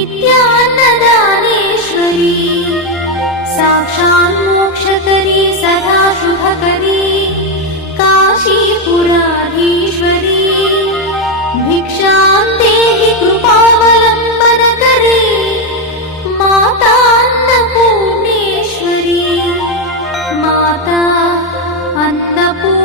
नित्यान्नदानेश्वरी साक्षात् मोक्षकरी सदा शुभकरी काशीपुराधीश्वरी भिक्षां देहि कृपावलम्बनकरी माता अन्नपूर्णेश्वरी माता अन्नपूर्णेश्वरी।